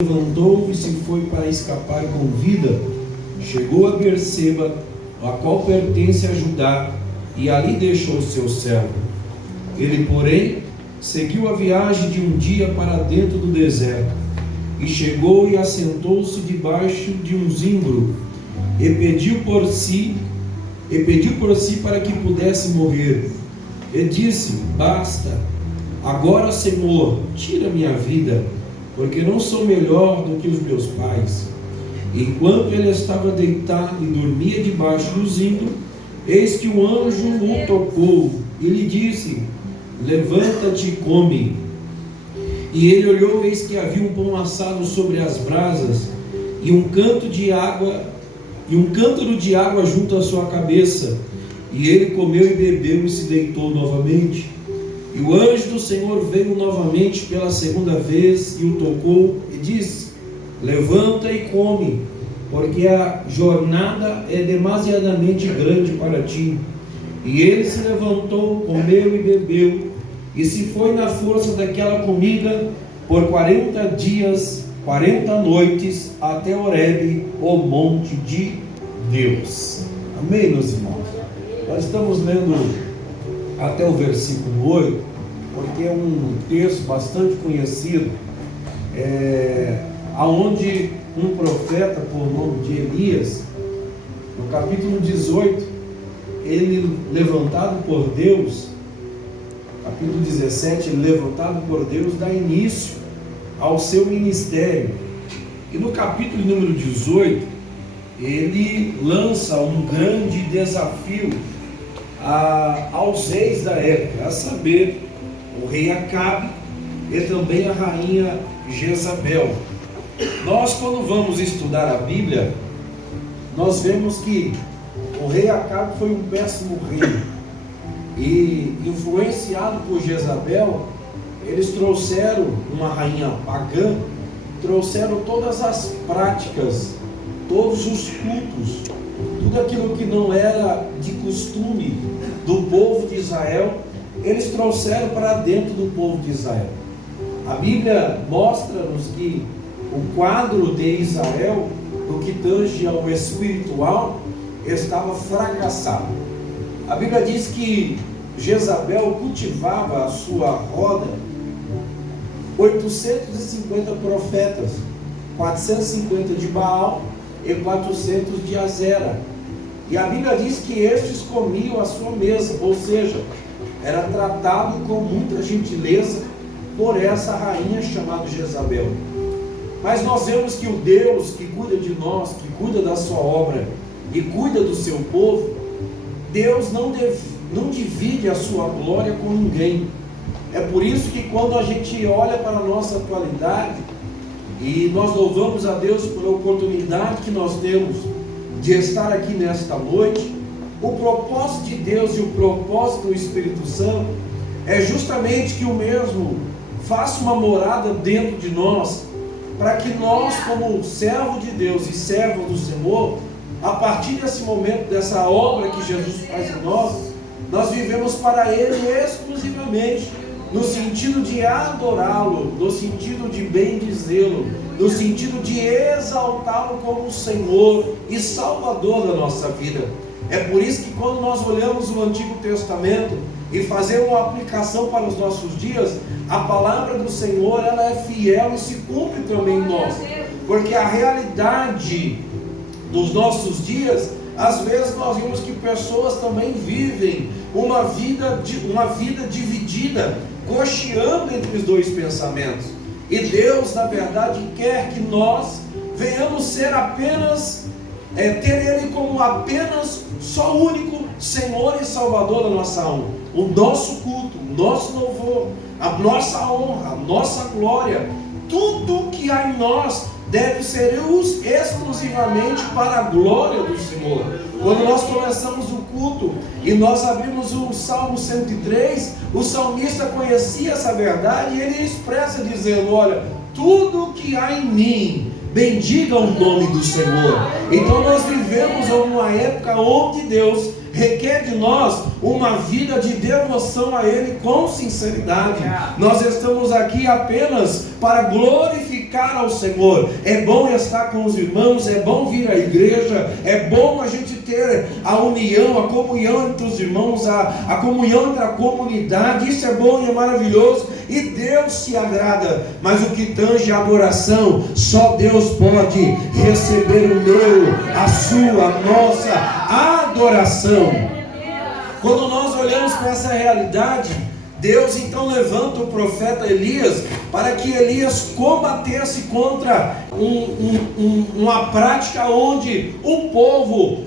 levantou e se foi para escapar com vida. Chegou a Berseba, a qual pertence a Judá, e ali deixou seu servo. Ele, porém, seguiu a viagem de um dia para dentro do deserto, e chegou e assentou-se debaixo de um zimbro, e pediu por si para que pudesse morrer. E disse: Basta, agora, Senhor, tira minha vida, porque não sou melhor do que os meus pais. Enquanto ele estava deitado e dormia debaixo do zimbro, eis que o anjo o tocou e lhe disse: Levanta-te e come. E ele olhou, eis que havia um pão assado sobre as brasas, e um cântaro de água junto à sua cabeça. E ele comeu e bebeu e se deitou novamente. E o anjo do Senhor veio novamente pela segunda vez e o tocou e disse: Levanta e come, porque a jornada é demasiadamente grande para ti. E ele se levantou, comeu e bebeu, e se foi na força daquela comida por 40 dias, 40 noites, até Horebe, o monte de Deus. Amém, meus irmãos? Nós estamos lendo até o versículo 8, porque é um texto bastante conhecido, aonde um profeta por nome de Elias, no capítulo 18, ele levantado por Deus, capítulo 17, ele levantado por Deus, dá início ao seu ministério. E no capítulo número 18, ele lança um grande desafio aos reis da época, a saber, o rei Acabe e também a rainha Jezabel. Nós, quando vamos estudar a Bíblia, nós vemos que o rei Acabe foi um péssimo rei, e influenciado por Jezabel, eles trouxeram uma rainha pagã, trouxeram todas as práticas, todos os cultos, tudo aquilo que não era de costume do povo de Israel, eles trouxeram para dentro do povo de Israel. A Bíblia mostra-nos que o quadro de Israel, no que tange ao espiritual, estava fracassado. A Bíblia diz que Jezabel cultivava a sua roda 850 profetas, 450 de Baal e 400 de Azera. E a Bíblia diz que estes comiam a sua mesa, ou seja, era tratado com muita gentileza por essa rainha chamada Jezabel. Mas nós vemos que o Deus que cuida de nós, que cuida da sua obra e cuida do seu povo, Deus não divide a sua glória com ninguém. É por isso que quando a gente olha para a nossa atualidade, e nós louvamos a Deus pela oportunidade que nós temos de estar aqui nesta noite, o propósito de Deus e o propósito do Espírito Santo é justamente que o mesmo faça uma morada dentro de nós, para que nós, como servo de Deus e servo do Senhor, a partir desse momento, dessa obra que Jesus faz em nós vivemos para Ele exclusivamente, no sentido de adorá-lo, no sentido de bendizê-lo, no sentido de exaltá-lo como Senhor e Salvador da nossa vida. É por isso que quando nós olhamos o Antigo Testamento e fazemos uma aplicação para os nossos dias, a palavra do Senhor, ela é fiel e se cumpre também em nós, porque a realidade dos nossos dias, às vezes nós vemos que pessoas também vivem uma vida dividida, cocheando entre os dois pensamentos. E Deus, na verdade, quer que nós venhamos ser apenas, ter Ele como apenas só o único Senhor e Salvador da nossa alma. O nosso culto, o nosso louvor, a nossa honra, a nossa glória, tudo que há em nós deve ser exclusivamente para a glória do Senhor. Quando nós começamos o culto e nós abrimos o Salmo 103, o salmista conhecia essa verdade e ele expressa dizendo: olha, tudo que há em mim, bendiga o nome do Senhor. Então nós vivemos uma época onde Deus requer de nós uma vida de devoção a Ele com sinceridade. Nós estamos aqui apenas para glorificar ao Senhor. É bom estar com os irmãos, é bom vir à igreja, é bom a gente ter a união, a comunhão entre os irmãos, a comunhão entre a comunidade. Isso é bom e é maravilhoso, e Deus se agrada. Mas o que tange a adoração, só Deus pode receber o meu, a sua, a nossa adoração. Quando nós olhamos para essa realidade, Deus então levanta o profeta Elias para que Elias combatesse contra uma prática onde o povo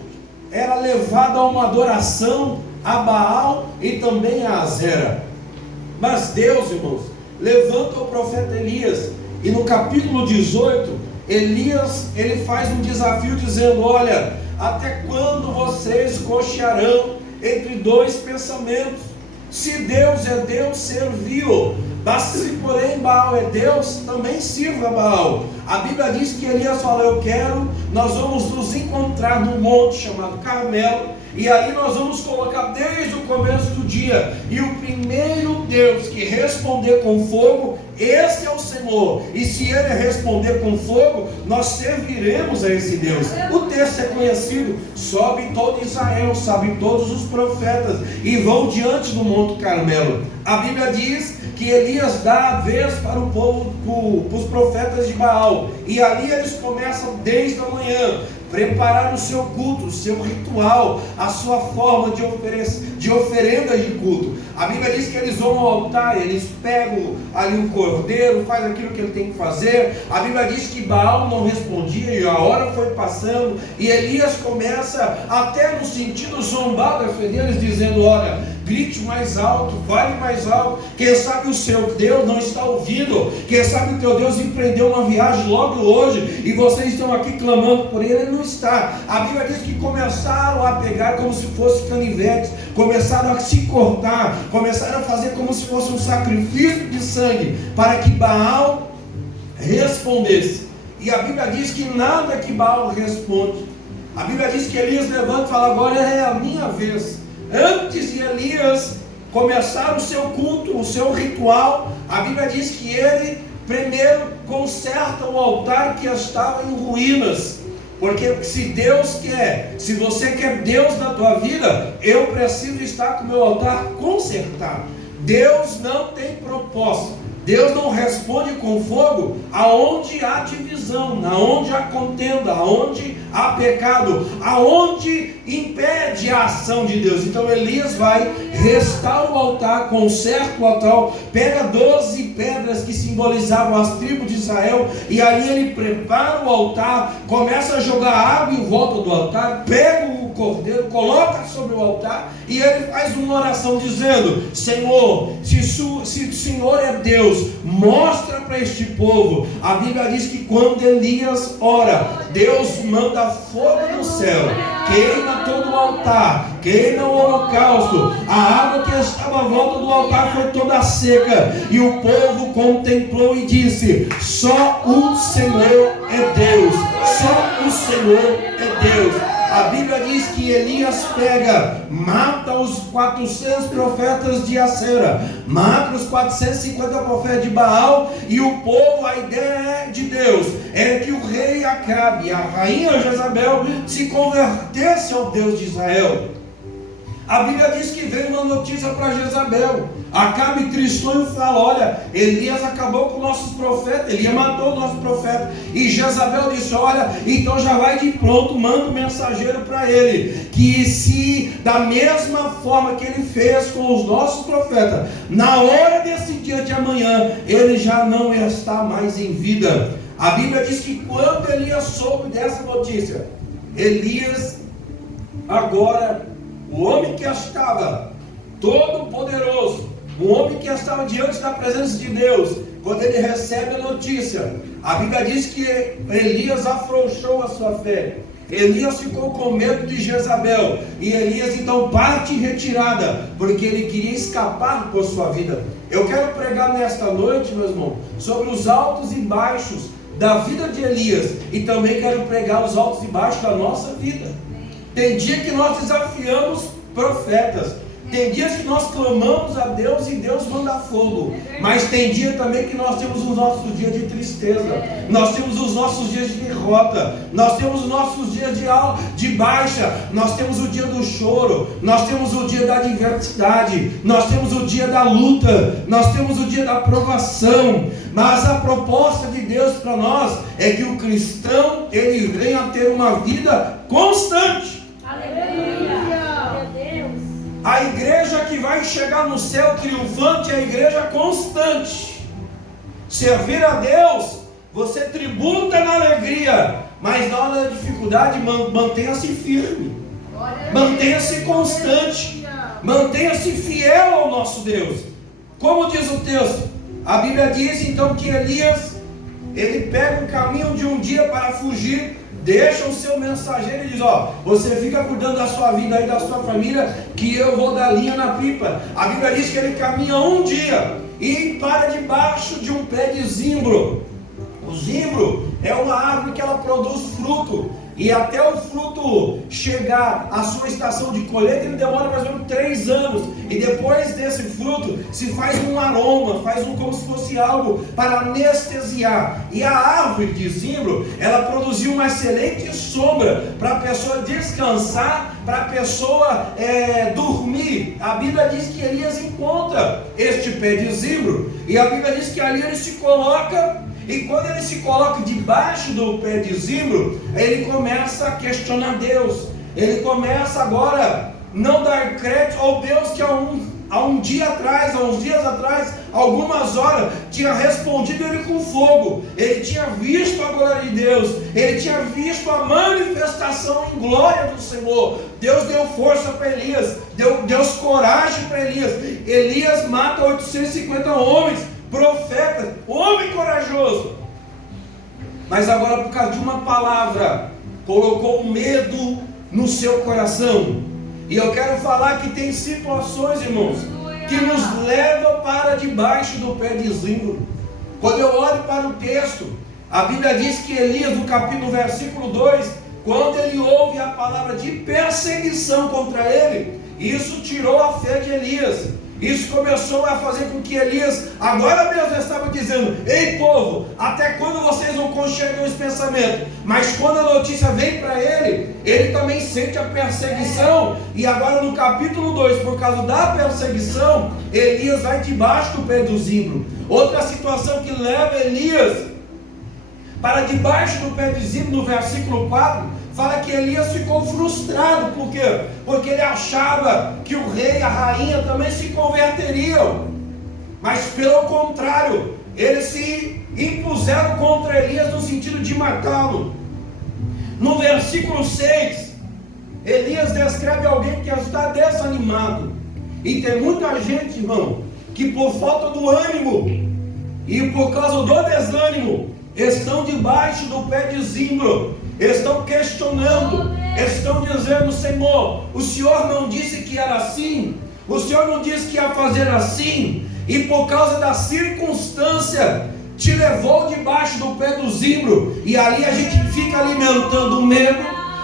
era levado a uma adoração a Baal e também a Azera. Mas Deus, irmãos, levanta o profeta Elias, e no capítulo 18, Elias, ele faz um desafio dizendo: olha, até quando vocês cochearão entre dois pensamentos? Se Deus é Deus, servi-o. Mas se porém Baal é Deus, também sirva Baal. A Bíblia diz que Elias fala: nós vamos nos encontrar num monte chamado Carmelo, e aí nós vamos colocar desde o começo do dia, e o primeiro Deus que responder com fogo, esse é o Senhor, e se ele responder com fogo, nós serviremos a esse Deus. O texto é conhecido: sobe todo Israel, sobe todos os profetas, e vão diante do monte Carmelo. A Bíblia diz que Elias dá a vez para o povo, para os profetas de Baal, e ali eles começam desde a manhã, preparar o seu culto, o seu ritual, a sua forma de oferenda de culto. A Bíblia diz que eles vão ao altar, eles pegam ali um cordeiro, faz aquilo que ele tem que fazer. A Bíblia diz que Baal não respondia, e a hora foi passando, e Elias começa até no sentido zombar da fé deles, dizendo: olha, grite mais alto, fale mais alto. Quem sabe o seu Deus não está ouvindo, quem sabe o teu Deus empreendeu uma viagem logo hoje, e vocês estão aqui clamando por ele, ele não está. A Bíblia diz que começaram a pegar como se fossem canivetes, começaram a se cortar, começaram a fazer como se fosse um sacrifício de sangue, para que Baal respondesse. E a Bíblia diz que nada que Baal responde. A Bíblia diz que Elias levanta e fala: agora é a minha vez. Antes de Elias começar o seu culto, o seu ritual, a Bíblia diz que ele primeiro conserta o altar que estava em ruínas. Porque se Deus quer, se você quer Deus na tua vida, eu preciso estar com o meu altar consertado. Deus não tem propósito. Deus não responde com fogo aonde há divisão, aonde há contenda, aonde há pecado, aonde impede a ação de Deus. Então Elias vai, restaura o altar, conserta o altar, pega 12 pedras que simbolizavam as tribos de Israel, e ali ele prepara o altar, começa a jogar água em volta do altar, pega o cordeiro, coloca sobre o altar, e ele faz uma oração dizendo: Senhor, se o Senhor é Deus, mostra para este povo. A Bíblia diz que quando Elias ora, Deus manda fogo do céu, queima todo o altar, queima o holocausto, a água que estava à volta do altar foi toda seca, e o povo contemplou e disse: só o Senhor é Deus, só o Senhor é Deus. A Bíblia diz que Elias pega, mata os 400 profetas de Acera, mata os 450 profetas de Baal, e o povo, a ideia de Deus é que o rei Acabe e a rainha Jezabel se convertessem ao Deus de Israel. A Bíblia diz que veio uma notícia para Jezabel. Acabe tristonho fala: olha, Elias acabou com nossos profetas, Elias matou o nosso profeta. E Jezabel disse: olha, então já vai de pronto, manda um mensageiro para ele, que se da mesma forma que ele fez com os nossos profetas, na hora desse dia de amanhã, ele já não está mais em vida. A Bíblia diz que quando Elias soube dessa notícia, Elias, agora, o homem que estava todo poderoso, um homem que estava diante da presença de Deus, quando ele recebe a notícia, a Bíblia diz que Elias afrouxou a sua fé. Elias ficou com medo de Jezabel, e Elias então parte em retirada, porque ele queria escapar por sua vida. Eu quero pregar nesta noite, meu irmão, sobre os altos e baixos da vida de Elias, e também quero pregar os altos e baixos da nossa vida. Tem dia que nós desafiamos profetas, tem dias que nós clamamos a Deus e Deus manda fogo. Mas tem dia também que nós temos os nossos dias de tristeza. Nós temos os nossos dias de derrota. Nós temos os nossos dias de baixa. Nós temos o dia do choro. Nós temos o dia da adversidade. Nós temos o dia da luta. Nós temos o dia da provação. Mas a proposta de Deus para nós é que o cristão, ele venha a ter uma vida constante. Aleluia! A igreja que vai chegar no céu triunfante é a igreja constante. Servir a Deus, você tributa na alegria, mas na hora da dificuldade, mantenha-se firme, mantenha-se constante, mantenha-se fiel ao nosso Deus. Como diz o texto, a Bíblia diz então que Elias, ele pega o caminho de um dia para fugir, deixa o seu mensageiro e diz: ó, você fica cuidando da sua vida e da sua família, que eu vou dar linha na pipa. A Bíblia diz que ele caminha um dia e para debaixo de um pé de zimbro. O zimbro é uma árvore que ela produz fruto, e até o fruto chegar à sua estação de colheita, ele demora mais ou menos 3 anos, e depois desse fruto se faz um aroma, como se fosse algo para anestesiar. E a árvore de zimbro, ela produziu uma excelente sombra para a pessoa descansar, para a pessoa dormir. A Bíblia diz que Elias encontra este pé de zimbro, e a Bíblia diz que ali ele se coloca. E quando ele se coloca debaixo do pé de zimbro, ele começa a questionar Deus. Ele começa agora não dar crédito ao Deus que há uns dias atrás, algumas horas, tinha respondido ele com fogo. Ele tinha visto a glória de Deus, ele tinha visto a manifestação em glória do Senhor. Deus deu força para Elias, deu coragem para Elias. Elias mata 850 homens, profeta, homem corajoso, mas agora por causa de uma palavra, colocou medo no seu coração. E eu quero falar que tem situações, irmãos, que nos levam para debaixo do pé de zimbro. Quando eu olho para o texto, a Bíblia diz que Elias, no versículo 2, quando ele ouve a palavra de perseguição contra ele, isso tirou a fé de Elias. Isso começou a fazer com que Elias, agora mesmo estava dizendo: ei povo, até quando vocês vão conchegar esse pensamento? Mas quando a notícia vem para ele, ele também sente a perseguição. E agora no capítulo 2, por causa da perseguição, Elias vai debaixo do pé do zimbro. Outra situação que leva Elias para debaixo do pé de zimbro, no versículo 4, fala que Elias ficou frustrado. Por quê? Porque ele achava que o rei e a rainha também se converteriam. Mas pelo contrário, eles se impuseram contra Elias no sentido de matá-lo. No versículo 6, Elias descreve alguém que está desanimado. E tem muita gente, irmão, que por falta do ânimo e por causa do desânimo, estão debaixo do pé de zimbro, estão questionando, estão dizendo: Senhor, o Senhor não disse que era assim, o Senhor não disse que ia fazer assim, e por causa da circunstância te levou debaixo do pé do zimbro. E ali a gente fica alimentando o medo,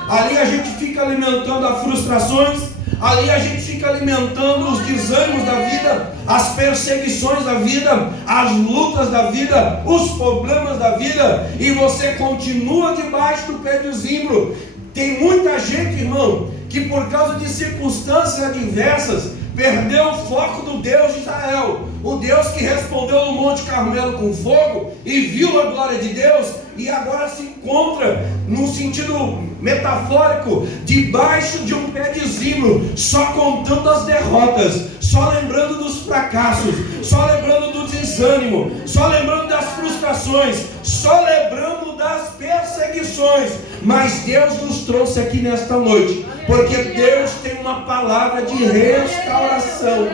ali a gente fica alimentando as frustrações, ali a gente fica alimentando os desânimos da vida, as perseguições da vida, as lutas da vida, os problemas da vida, e você continua debaixo do pé de zimbro. Tem muita gente, irmão, que por causa de circunstâncias adversas perdeu o foco do Deus de Israel, o Deus que respondeu no Monte Carmelo com fogo e viu a glória de Deus, e agora se encontra, num sentido metafórico, debaixo de um pé de zimbro, só contando as derrotas, só lembrando dos fracassos, só lembrando do desânimo, só lembrando das frustrações, só lembrando das perseguições. Mas Deus nos trouxe aqui nesta noite, porque Deus tem uma palavra de restauração,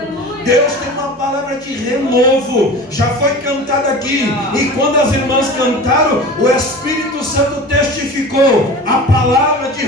Deus tem uma palavra de renovo. Já foi cantado aqui, e quando as irmãs cantaram, o Espírito Santo testificou a palavra de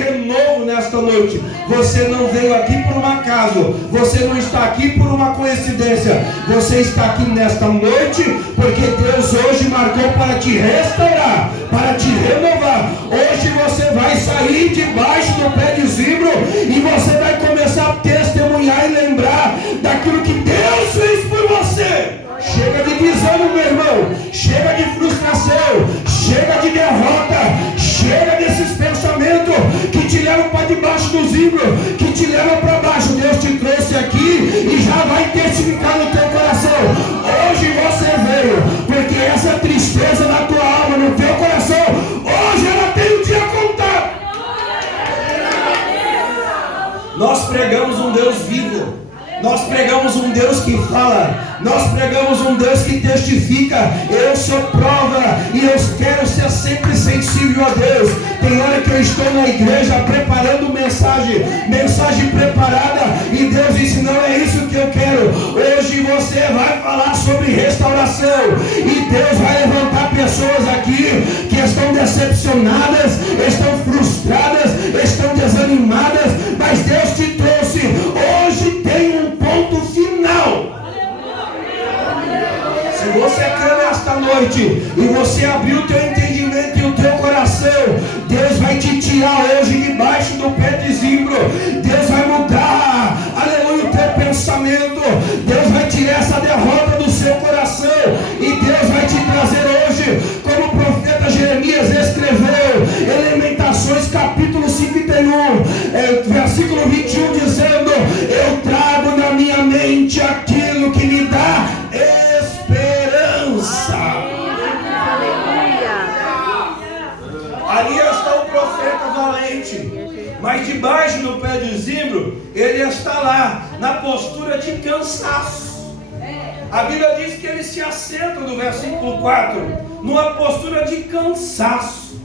nesta noite. Você não veio aqui por um acaso, você não está aqui por uma coincidência, você está aqui nesta noite porque Deus hoje marcou para te restaurar, para te renovar. Hoje você vai sair debaixo do pé de zimbro e você vai começar a testemunhar e lembrar daquilo que Deus fez por você. Chega de desânimo, meu irmão, chega de frustração, chega de derrota, chega desses pensamentos que te levam para debaixo do zimbro, que te levam para baixo. Deus te trouxe aqui e já vai testificar no teu coração. Hoje você veio porque essa tristeza na tua alma, no teu coração, hoje ela tem um dia contado. Nós pregamos um Deus vivo, nós pregamos um Deus que fala, nós pregamos um Deus que testifica. Eu sou prova e eu quero ser sempre sensível a Deus. Tem hora que eu estou na igreja preparando mensagem preparada, e Deus disse: não é isso que eu quero. Hoje você vai falar sobre restauração, e Deus vai levantar pessoas aqui que estão decepcionadas, estão frustradas, estão desanimadas, mas Deus te trouxe. Hoje tem um ponto final. Se você crê nesta noite e você abrir o teu entendimento e o teu coração, Deus vai te tirar hoje debaixo do pé de zimbro. Deus vai mudar, aleluia, o teu pensamento. Deus vai tirar essa derrota do seu coração, e Deus vai te trazer hoje, como o profeta Jeremias escreveu em Lamentações capítulo 51, versículo 21, dizendo: eu trago na minha mente aquilo que me dá esperança. Ali está o profeta valente, mas debaixo do pé de zimbro ele está lá na postura de cansaço. A Bíblia diz que ele se assenta no versículo 4 numa postura de cansaço,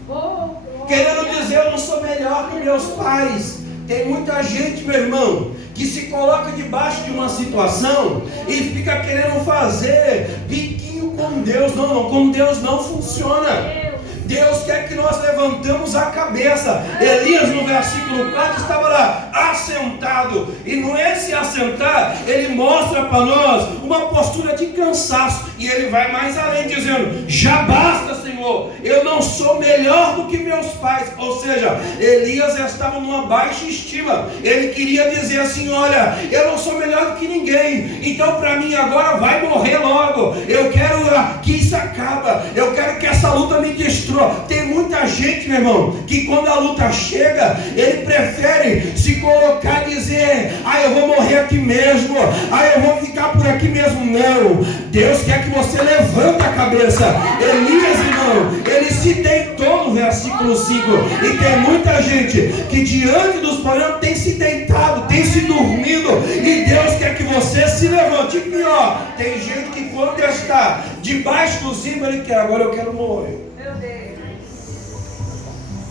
querendo dizer: eu não sou melhor que meus pais. Tem muita gente, meu irmão, que se coloca debaixo de uma situação e fica querendo fazer biquinho com Deus. Não, com Deus não funciona. Deus quer que nós levantamos a cabeça. Elias, no versículo 4, estava lá assentado, e no esse assentar ele mostra para nós uma postura de cansaço, e ele vai mais além, dizendo: já basta, Senhor, eu não sou melhor do que meus pais. Ou seja, Elias estava numa baixa estima. Ele queria dizer assim: olha, eu não sou melhor do que ninguém, então para mim agora vai morrer logo. Eu quero que isso acaba, eu quero que essa luta me destrua. Tem muita gente, meu irmão, que quando a luta chega, ele prefere se colocar e dizer: eu vou morrer aqui mesmo, eu vou ficar por aqui mesmo. Não, Deus quer que você levante a cabeça. Elias, irmão, ele se deitou no versículo 5, e tem muita gente que diante dos problemas tem se deitado, tem se dormido, e Deus quer que você se levante. E pior, tem gente que quando está debaixo do zimbro, ele quer: agora eu quero morrer.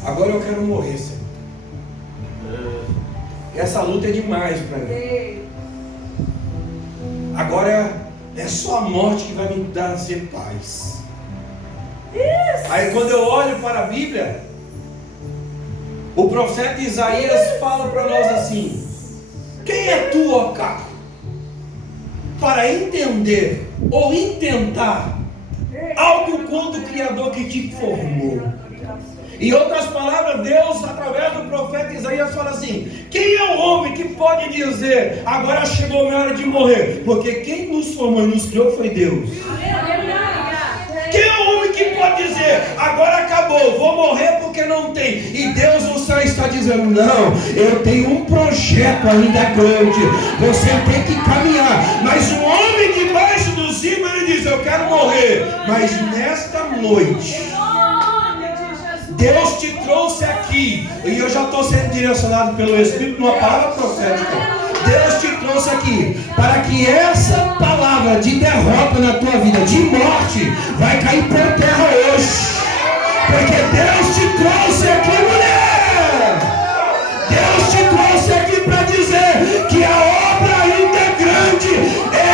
Agora eu quero morrer, Senhor. Essa luta é demais para mim. Agora é só a morte que vai me dar paz. Aí quando eu olho para a Bíblia, o profeta Isaías fala para nós assim: quem é tu, ó carro, para entender ou intentar algo contra o Criador que te formou? Em outras palavras, Deus, através do profeta Isaías, fala assim: quem é o homem que pode dizer: agora chegou a minha hora de morrer? Porque quem nos formou e nos criou foi Deus. Quem é o homem que pode dizer: agora acabou, vou morrer porque não tem? E Deus no céu está dizendo: não, eu tenho um projeto ainda grande, você tem que caminhar. Mas o homem debaixo do zimbro, ele diz: eu quero morrer. Mas nesta noite, Deus te trouxe aqui, e eu já estou sendo direcionado pelo Espírito numa palavra profética. Deus te trouxe aqui para que essa palavra de derrota na tua vida, de morte, vai cair por terra hoje. Porque Deus te trouxe aqui, mulher. Deus te trouxe aqui para dizer que a obra ainda é grande.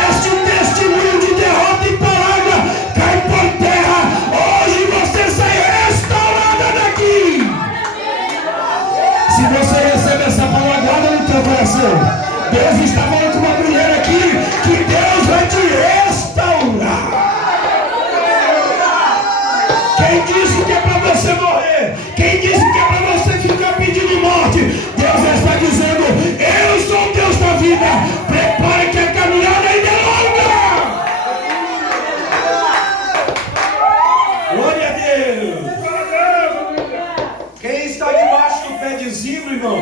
Este testemunho de derrota e palavra cai por terra. Hoje você sai restaurada daqui. Se você recebe Deus está falando com uma mulher aqui que Deus vai te restaurar. Quem disse que é para você morrer? Quem disse que é para você ficar pedindo morte? Deus está dizendo: eu sou o Deus da vida. Prepare que a caminhada ainda é longa. Glória a Deus. Quem está debaixo do pé de zimbro, irmão,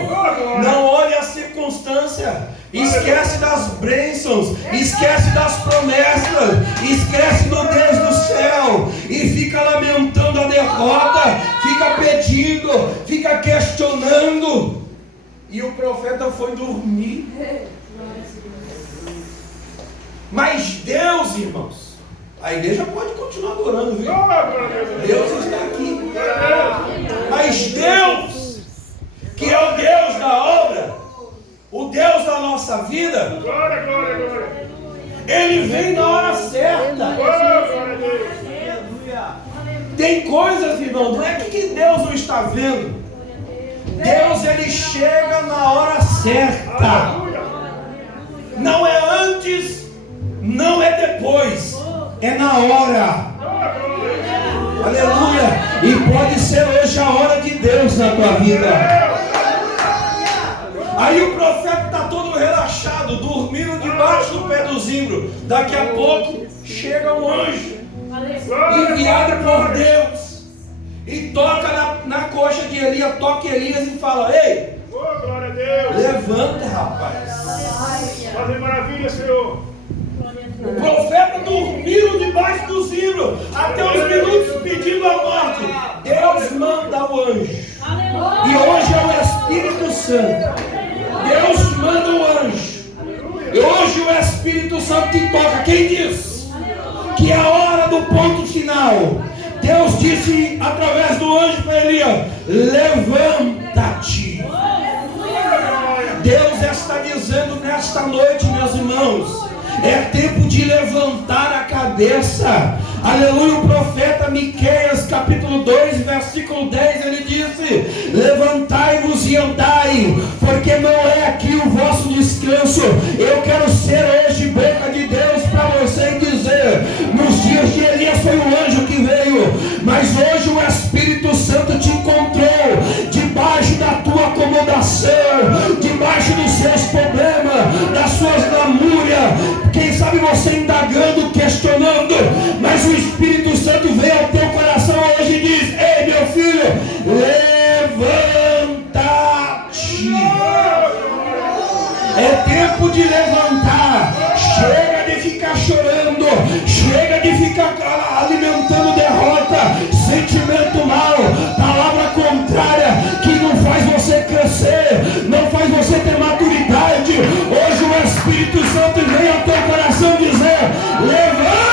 não olhe a circunstância. Esquece das bênçãos, esquece das promessas, esquece do Deus do céu e fica lamentando a derrota, fica pedindo, fica questionando. E o profeta foi dormir. Mas Deus, irmãos, a igreja pode continuar adorando, viu? Deus está aqui. Mas Deus, que é o Deus da obra, o Deus da nossa vida, Ele vem na hora certa. Tem coisas, irmão, não é que Deus não está vendo. Deus, Ele chega na hora certa. Não é antes, não é depois, é na hora. Aleluia. E pode ser hoje a hora de Deus na tua vida. Aí o profeta está todo relaxado, dormindo debaixo do pé do zimbro. Daqui a pouco chega um anjo enviado por Deus e toca na coxa de Elias, toca Elias e fala: ei, levanta, rapaz. Fazer maravilha, Senhor. O profeta dormiu debaixo do zimbro até os minutos pedindo a morte. Deus manda o anjo. E hoje é o Espírito Santo. Deus manda o anjo. E hoje o Espírito Santo te toca. Quem diz que é a hora do ponto final? Deus disse através do anjo para Elias: levanta-te. Deus está dizendo nesta noite, meus irmãos, é tempo de levantar a cabeça. Aleluia. O profeta Miqueias capítulo 2 versículo 10, ele disse: levantai-vos e andai, porque não é aqui o vosso descanso. Eu quero ser hoje boca de Deus para você dizer: nos dias de Elias foi o anjo que veio, mas hoje o Espírito Santo te encontrou debaixo da tua acomodação, debaixo dos seus problemas, das suas lamúrias. Quem sabe você indagando, questionando, mas o Espírito Santo veio ao teu coração hoje e diz: ei, meu filho, levanta-te. É tempo de levantar. Chega de ficar chorando, chega de ficar alimentando derrota, sentimento mal, palavra contrária que não faz você crescer, não faz você ter maturidade. Hoje o Espírito Santo vem ao teu coração dizer: levanta-te.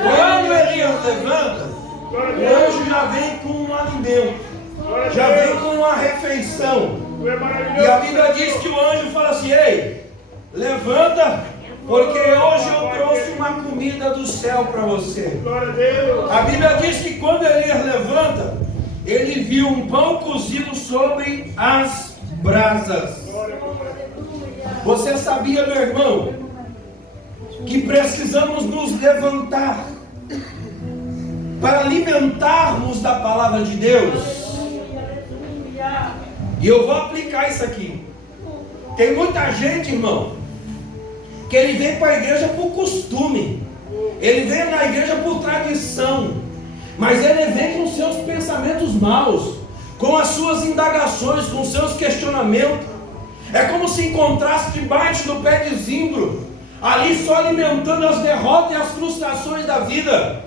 Quando Elias levanta, o anjo já vem com um alimento, já vem com uma refeição. E a Bíblia diz que o anjo fala assim: ei, levanta, porque hoje eu trouxe uma comida do céu para você. A Bíblia diz que quando Elias levanta, ele viu um pão cozido sobre as brasas. Você sabia, meu irmão, que precisamos nos levantar para alimentarmos da palavra de Deus? E eu vou aplicar isso aqui. Tem muita gente, irmão, que ele vem para a igreja por costume, ele vem na igreja por tradição, mas ele vem com seus pensamentos maus, com as suas indagações, com seus questionamentos. É como se encontrasse debaixo do pé de zimbro, ali só alimentando as derrotas e as frustrações da vida.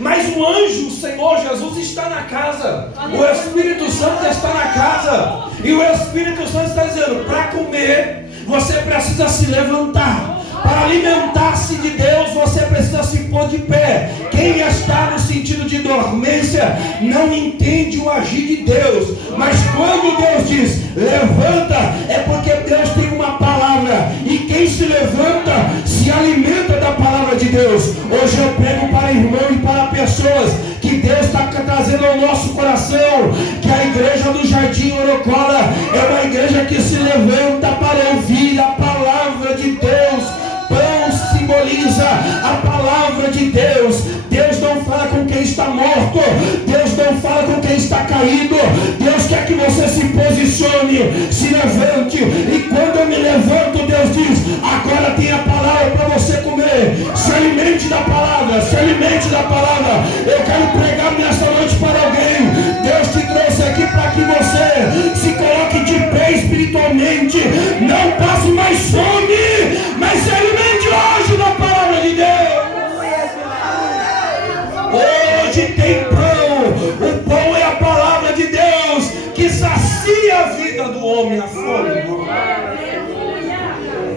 Mas o anjo, o Senhor Jesus, está na casa. O Espírito Santo está na casa. E o Espírito Santo está dizendo: para comer, você precisa se levantar. Para alimentar-se de Deus, você precisa se pôr de pé. Quem está no sentido de dormência não entende o agir de Deus. Mas quando Deus diz levanta, é porque Deus tem uma palavra palavra, e quem se levanta se alimenta da palavra de Deus. Hoje eu prego para irmãos e para pessoas que Deus está trazendo ao nosso coração, que a igreja do Jardim Orocola é uma igreja que se levanta para ouvir a palavra de Deus. Pão simboliza a palavra de Deus. Deus não fala com quem está morto, Deus não fala com quem está caído. Deus quer que você se posicione, se levante, e quando eu me levanto, Deus diz: agora tem a palavra para você comer. Se alimente da palavra, se alimente da palavra. Eu quero pregar nessa noite para alguém. Deus te trouxe aqui para que você se coloque de pé espiritualmente, não passe mais fome, mas se alimente hoje da palavra de Deus. Hoje tem pão. O pão é a palavra de Deus que sacia a vida do homem, a fome.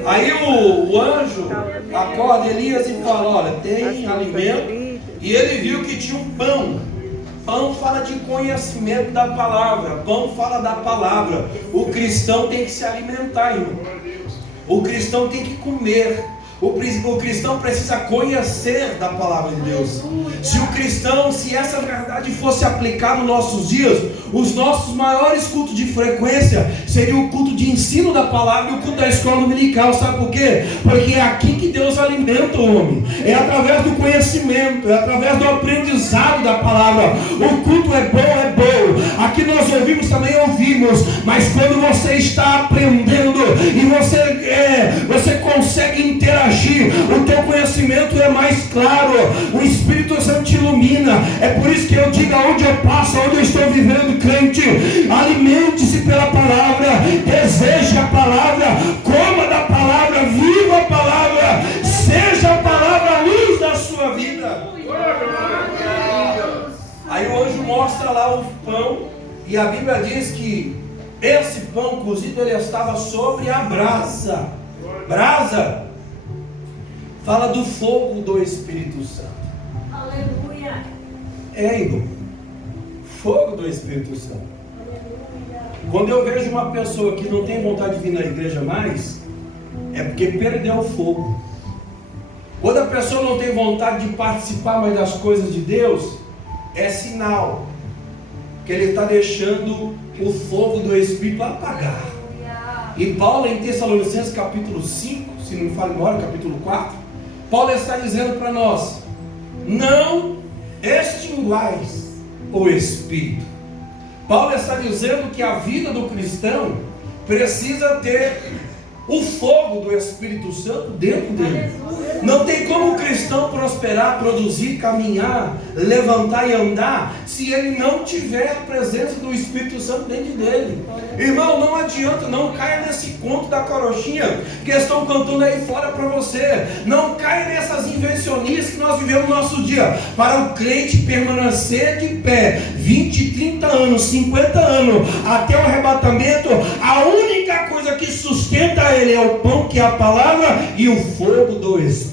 Aí o anjo acorda Elias e fala: olha, tem alimento. E ele viu que tinha um pão. Pão fala de conhecimento da palavra. Pão fala da palavra. O cristão tem que se alimentar, irmão. O cristão tem que comer. O cristão precisa conhecer da palavra de Deus. Se essa verdade fosse aplicada nos nossos dias, os nossos maiores cultos de frequência seriam o culto de ensino da palavra e o culto da escola dominical. Sabe por quê? Porque é aqui que Deus alimenta o homem. É através do conhecimento, é através do aprendizado da palavra. O culto é bom. Aqui nós ouvimos, também ouvimos. Mas quando você está aprendendo e você consegue interagir, o teu conhecimento é mais claro, o Espírito Santo te ilumina. É por isso que eu digo: aonde eu passo, aonde eu estou vivendo, crente, alimente-se pela palavra, deseje a palavra, coma da palavra, viva a palavra, seja a palavra a luz da sua vida. Aí o anjo mostra lá o pão, e a Bíblia diz que esse pão cozido, ele estava sobre a brasa. Brasa fala do fogo do Espírito Santo. Aleluia. Irmão, fogo do Espírito Santo. Aleluia. Quando eu vejo uma pessoa que não tem vontade de vir na igreja mais, é porque perdeu o fogo. Quando a pessoa não tem vontade de participar mais das coisas de Deus, é sinal que ele está deixando o fogo do Espírito apagar. E Paulo, em Tessalonicenses capítulo 5, se não me falha agora, capítulo 4, Paulo está dizendo para nós: não extinguais o Espírito. Paulo está dizendo que a vida do cristão precisa ter o fogo do Espírito Santo dentro dele. Não tem como o cristão prosperar, produzir, caminhar, levantar e andar, se ele não tiver a presença do Espírito Santo dentro dele. Irmão, não adianta, não caia nesse conto da carochinha que estão cantando aí fora para você. Não caia nessas invencionices que nós vivemos no nosso dia. Para o crente permanecer de pé 20, 30 anos, 50 anos, até o arrebatamento, a única coisa que sustenta ele é o pão, que é a palavra, e o fogo do Espírito.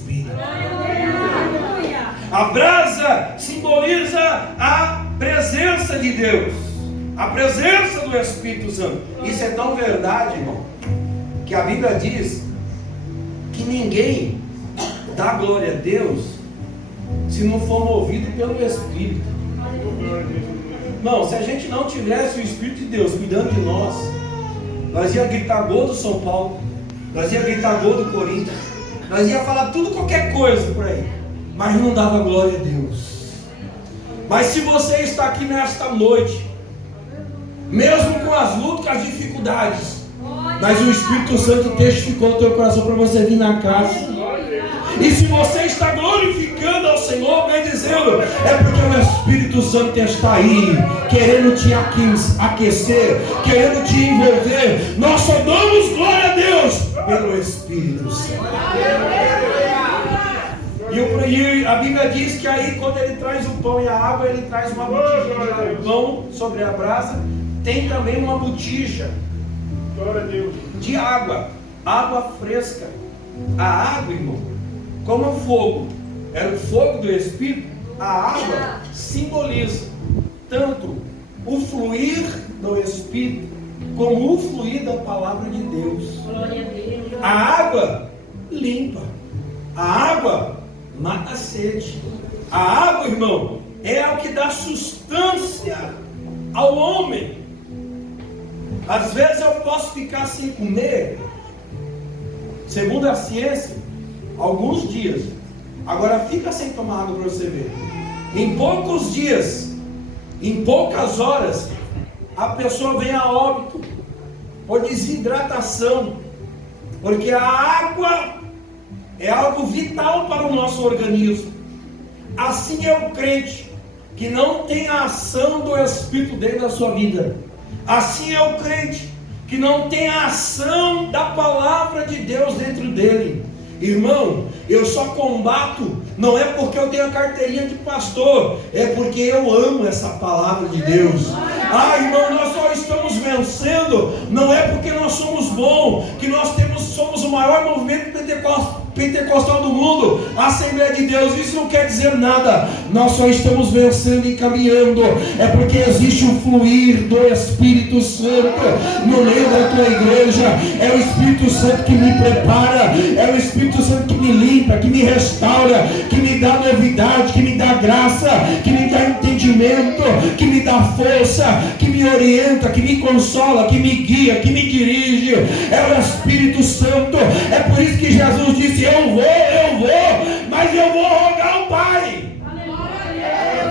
A brasa simboliza a presença de Deus, a presença do Espírito Santo. Isso é tão verdade, irmão, que a Bíblia diz que ninguém dá glória a Deus se não for movido pelo Espírito. Não, se a gente não tivesse o Espírito de Deus cuidando de nós ia gritar gol do São Paulo, nós ia gritar gol do Corinthians, nós ia falar tudo, qualquer coisa por aí, mas não dava glória a Deus. Mas se você está aqui nesta noite, mesmo com as lutas, com as dificuldades, mas o Espírito Santo testificou no teu coração para você vir na casa. E se você está glorificando ao Senhor, bem dizendo, é porque o Espírito Santo está aí, querendo te aquecer, querendo te envolver. Nós só damos glória a Deus pelo Espírito Santo. E a Bíblia diz que aí, quando ele traz o pão e a água, ele traz uma botija. O pão sobre a brasa tem também uma botija de água, água fresca. A água, irmão, como o fogo era o fogo do Espírito, a água simboliza tanto o fluir do Espírito como o fluir da palavra de Deus. Glória a Deus. A água limpa. A água mata a sede. A água, irmão, é o que dá sustância ao homem. Às vezes eu posso ficar sem comer, segundo a ciência, alguns dias. Agora fica sem tomar água para você ver. Em poucos dias, em poucas horas, a pessoa vem a óbito por desidratação, porque a água é algo vital para o nosso organismo. Assim é o crente que não tem a ação do Espírito dentro da sua vida. Assim é o crente que não tem a ação da palavra de Deus dentro dele. Irmão, eu só combato, não é porque eu tenho a carteirinha de pastor, é porque eu amo essa palavra de Deus. Irmão, nós só estamos vencendo, não é porque nós somos bons, que nós somos o maior movimento pentecostal do mundo, a Assembleia de Deus. Isso não quer dizer nada. Nós só estamos vencendo e caminhando, é porque existe o fluir do Espírito Santo no meio da tua igreja. É o Espírito Santo que me prepara, é o Espírito Santo que me limpa, que me restaura, que me dá novidade, que me dá graça, que me dá entendimento, que me dá força, que me orienta, que me consola, que me guia, que me dirige. É o Espírito Santo. É por isso que Jesus disse: eu vou, mas eu vou rogar ao Pai.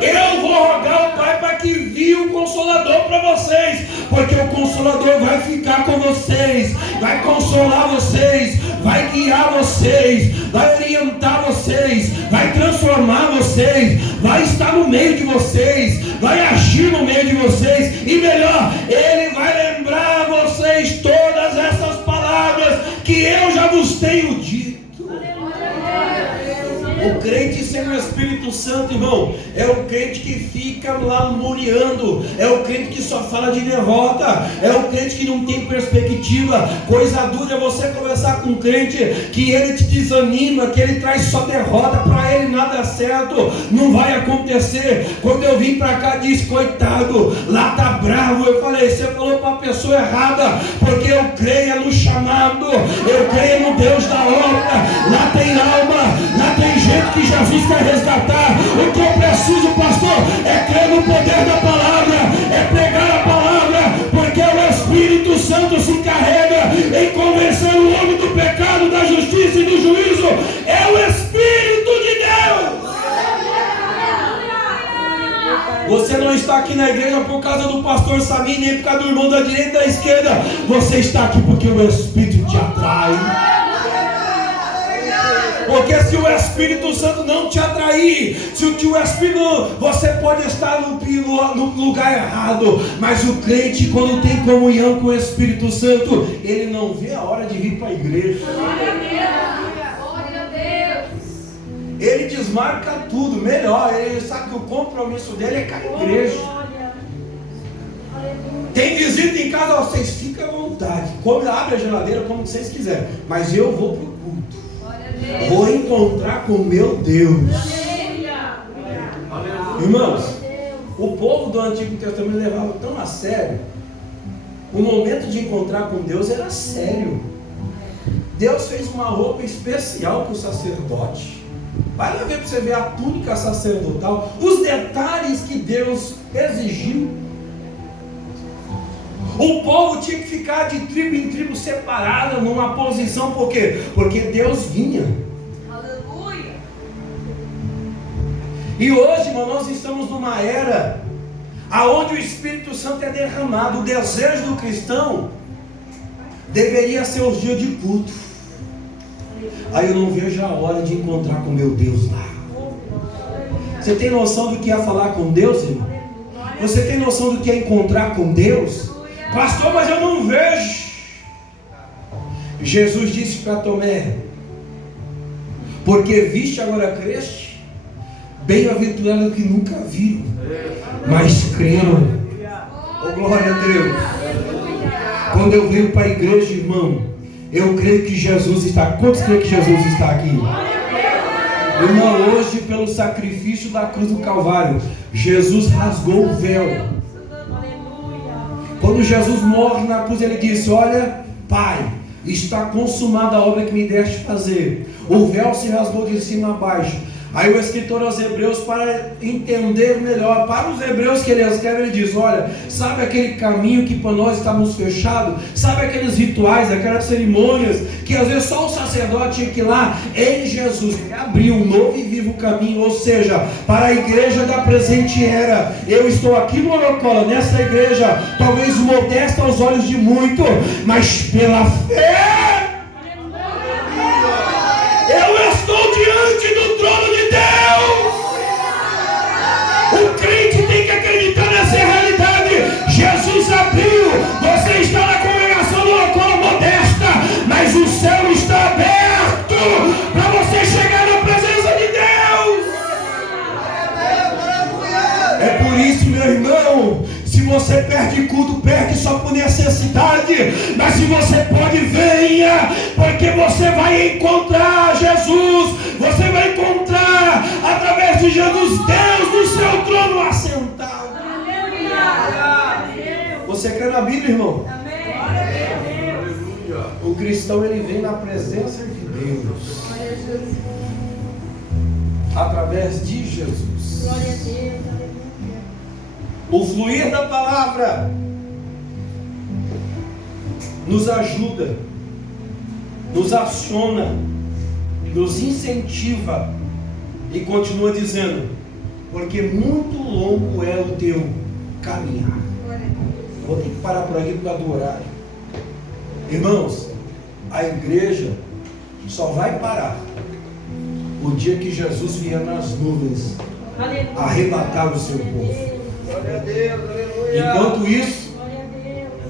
Eu vou rogar ao Pai para que envie o Consolador para vocês, porque o Consolador vai ficar com vocês, vai consolar vocês, vai guiar vocês, vai orientar vocês, vai transformar vocês, vai estar no meio de vocês, vai agir no meio de vocês, e melhor, Ele vai lembrar a vocês todas essas palavras que eu já vos tenho dito. O crente sem o Espírito Santo, irmão, é o crente que fica lamuriando, é o crente que só fala de derrota, é o crente que não tem perspectiva. Coisa dura é você conversar com um crente que ele te desanima, que ele traz só derrota, para ele nada é certo, não vai acontecer. Quando eu vim para cá, disse: coitado, lá tá bravo. Eu falei: você falou para a pessoa errada, porque eu creio no chamado, eu creio no Deus da obra. Lá tem alma, lá tem gente que Jesus quer resgatar. O que eu preciso, pastor, é crer no poder da palavra, é pregar a palavra, porque o Espírito Santo se encarrega em convencer o homem do pecado, da justiça e do juízo. É o Espírito de Deus. Você não está aqui na igreja por causa do pastor Samir, nem por causa do irmão da direita e da esquerda. Você está aqui porque o Espírito te atrai. Porque se o Espírito Santo não te atrair, se o Espírito, você pode estar no lugar errado, mas o crente, quando tem comunhão com o Espírito Santo, ele não vê a hora de vir para a igreja. Glória a Deus. Ele desmarca tudo, melhor, ele sabe que o compromisso dele é com a igreja. Tem visita em casa, vocês ficam à vontade, abre a geladeira como vocês quiserem, mas eu vou para o culto. Vou encontrar com meu Deus. Irmãos, o povo do Antigo Testamento levava tão a sério. O momento de encontrar com Deus era sério. Deus fez uma roupa especial para o sacerdote. Vai lá ver para você ver a túnica sacerdotal, os detalhes que Deus exigiu. O povo tinha que ficar de tribo em tribo separada, numa posição. Por quê? Porque Deus vinha. Aleluia. E hoje, irmão, nós estamos numa era aonde o Espírito Santo é derramado. O desejo do cristão deveria ser os dias de culto. Aí eu não vejo a hora de encontrar com meu Deus lá. Você tem noção do que é falar com Deus, irmão? Você tem noção do que é encontrar com Deus? Pastor, mas eu não vejo. Jesus disse para Tomé: porque viste, agora creste? Bem-aventurado que nunca viram, mas creram. Oh, glória a Deus. Quando eu venho para a igreja, irmão, eu creio que Jesus está. Quantos creem que Jesus está aqui? Irmão, hoje, pelo sacrifício da cruz do Calvário, Jesus rasgou o véu. Quando Jesus morre na cruz, ele disse: olha, Pai, está consumada a obra que me deste fazer. O véu se rasgou de cima a baixo. Aí o escritor aos Hebreus, para entender melhor, para os Hebreus que ele escreve, ele diz: olha, sabe aquele caminho que para nós estávamos fechados? Sabe aqueles rituais, aquelas cerimônias, que às vezes só o sacerdote tinha que ir lá? Em Jesus, ele abriu um novo e vivo caminho, ou seja, para a igreja da presente era. Eu estou aqui no Orocola, nessa igreja, talvez modesta aos olhos de muito, mas pela fé, eu estou diante do trono de Deus. O crente tem que acreditar nessa realidade. Jesus abriu. Você está na congregação do Orocola modesta, mas o céu está aberto para você chegar na presença de Deus. É por isso, meu irmão, se você perde culto, perde só por necessidade. Mas se você pode, venha, porque você vai encontrar Jesus. Você vai encontrar, através de Jesus, Deus no seu trono assentado. Você crê na Bíblia, irmão? O cristão, ele vem na presença de Deus através de Jesus. O fluir da palavra nos ajuda, nos aciona, nos incentiva, e continua dizendo: porque muito longo é o teu caminhar. Vou ter que parar por aqui por causa do horário. Irmãos, a igreja só vai parar o dia que Jesus vier nas nuvens arrebatar o seu povo. Glória a Deus, aleluia. Enquanto isso,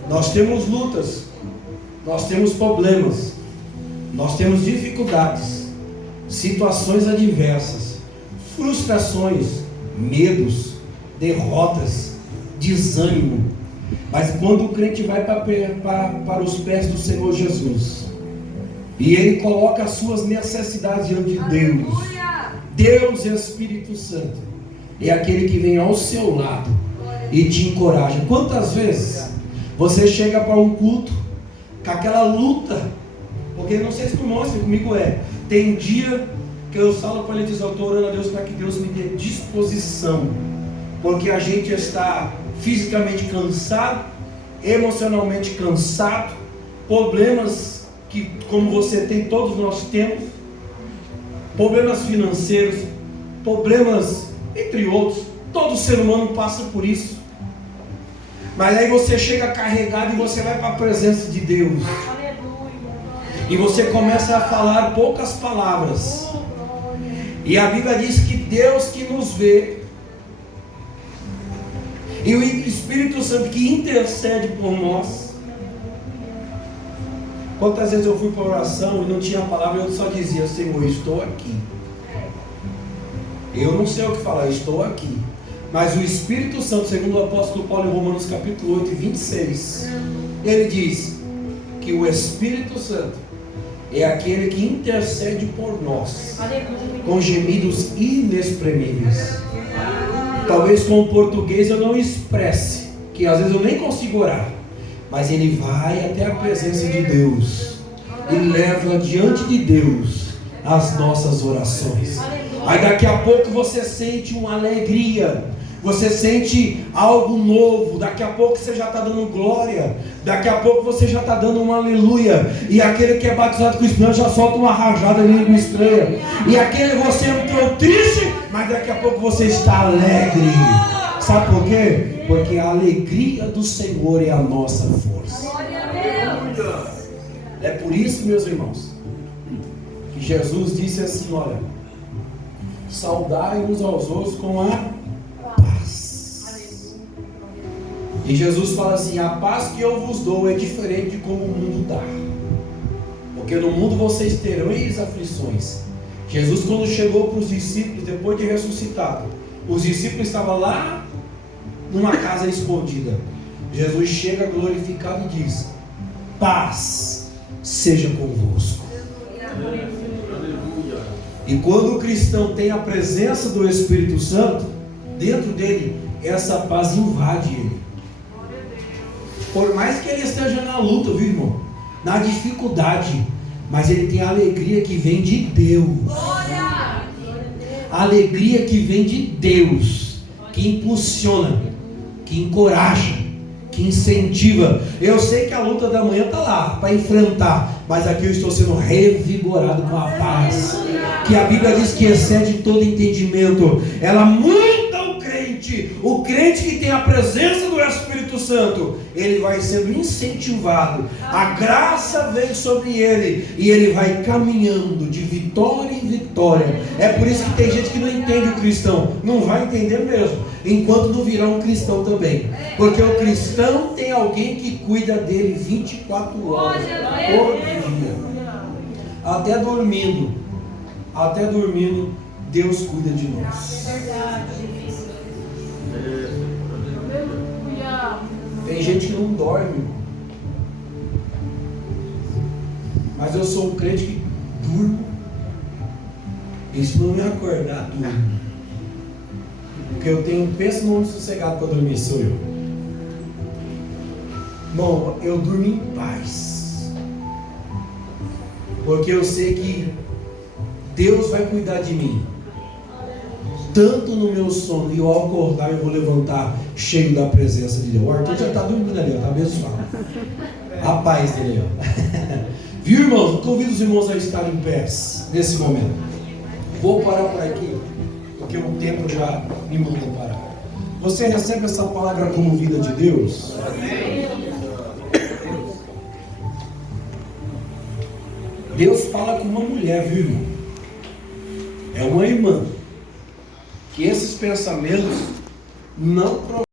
nós temos lutas, nós temos problemas, nós temos dificuldades, situações adversas, frustrações, medos, derrotas, desânimo. Mas quando o crente vai para os pés do Senhor Jesus, e ele coloca as suas necessidades diante de Deus, Deus, Espírito Santo, é aquele que vem ao seu lado e te encoraja. Quantas vezes você chega para um culto com aquela luta? Porque não sei se tu mostra, comigo tem dia que eu falo para ele, diz: eu estou orando a Deus para que Deus me dê disposição, porque a gente está fisicamente cansado, emocionalmente cansado, problemas que, como você tem, todos nós temos, problemas financeiros, problemas entre outros, todo ser humano passa por isso. Mas aí você chega carregado e você vai para a presença de Deus. E você começa a falar poucas palavras. E a Bíblia diz que Deus que nos vê, e o Espírito Santo que intercede por nós. Quantas vezes eu fui para a oração e não tinha palavra, eu só dizia: Senhor, estou aqui. Eu não sei o que falar, estou aqui. Mas o Espírito Santo, segundo o apóstolo Paulo em Romanos capítulo 8, 26, ele diz que o Espírito Santo é aquele que intercede por nós com gemidos inexprimíveis. Talvez com o português eu não expresse, que às vezes eu nem consigo orar, mas ele vai até a presença de Deus e leva diante de Deus as nossas orações. Aí daqui a pouco você sente uma alegria, você sente algo novo, daqui a pouco você já está dando glória, daqui a pouco você já está dando um aleluia, e aquele que é batizado com o Espírito já solta uma rajada de língua estranha, e aquele você entrou triste, mas daqui a pouco você está alegre. Sabe por quê? Porque a alegria do Senhor é a nossa força. É por isso, meus irmãos, que Jesus disse assim: olha, saudai uns aos outros com a paz. E Jesus fala assim: a paz que eu vos dou é diferente de como o mundo dá, porque no mundo vocês terão aflições. Jesus, quando chegou para os discípulos, depois de ressuscitado, os discípulos estavam lá numa casa escondida. Jesus chega glorificado e diz: paz seja convosco. E quando o cristão tem a presença do Espírito Santo dentro dele, essa paz invade ele. Por mais que ele esteja na luta, viu, irmão? Na dificuldade, mas ele tem a alegria que vem de Deus. A alegria que vem de Deus, que impulsiona, que encoraja, que incentiva. Eu sei que a luta da manhã está lá para enfrentar, mas aqui eu estou sendo revigorado com a paz, que a Bíblia diz que excede todo entendimento. Ela muda o crente que tem a presença do Espírito Santo, ele vai sendo incentivado, a graça vem sobre ele, e ele vai caminhando de vitória em vitória. É por isso que tem gente que não entende o cristão, não vai entender mesmo, enquanto não virar um cristão também, porque o cristão tem alguém que cuida dele 24 horas, todo dia, até dormindo, Deus cuida de nós. Tem gente que não dorme, mas eu sou um crente que durmo, e se não me acordar, durmo, porque eu penso no homem sossegado para dormir, sou eu. Bom, eu durmo em paz, porque eu sei que Deus vai cuidar de mim, tanto no meu sono, e ao acordar eu vou levantar cheio da presença de Deus. O Arthur já está dormindo ali, está abençoado. A paz dele, ó. Viu, irmãos? Convido os irmãos a estarem em pé nesse momento. Vou parar por aqui, porque o tempo já me mandou parar. Você recebe essa palavra como vida de Deus? Deus fala com uma mulher, viu, irmão? É uma irmã. Que esses pensamentos não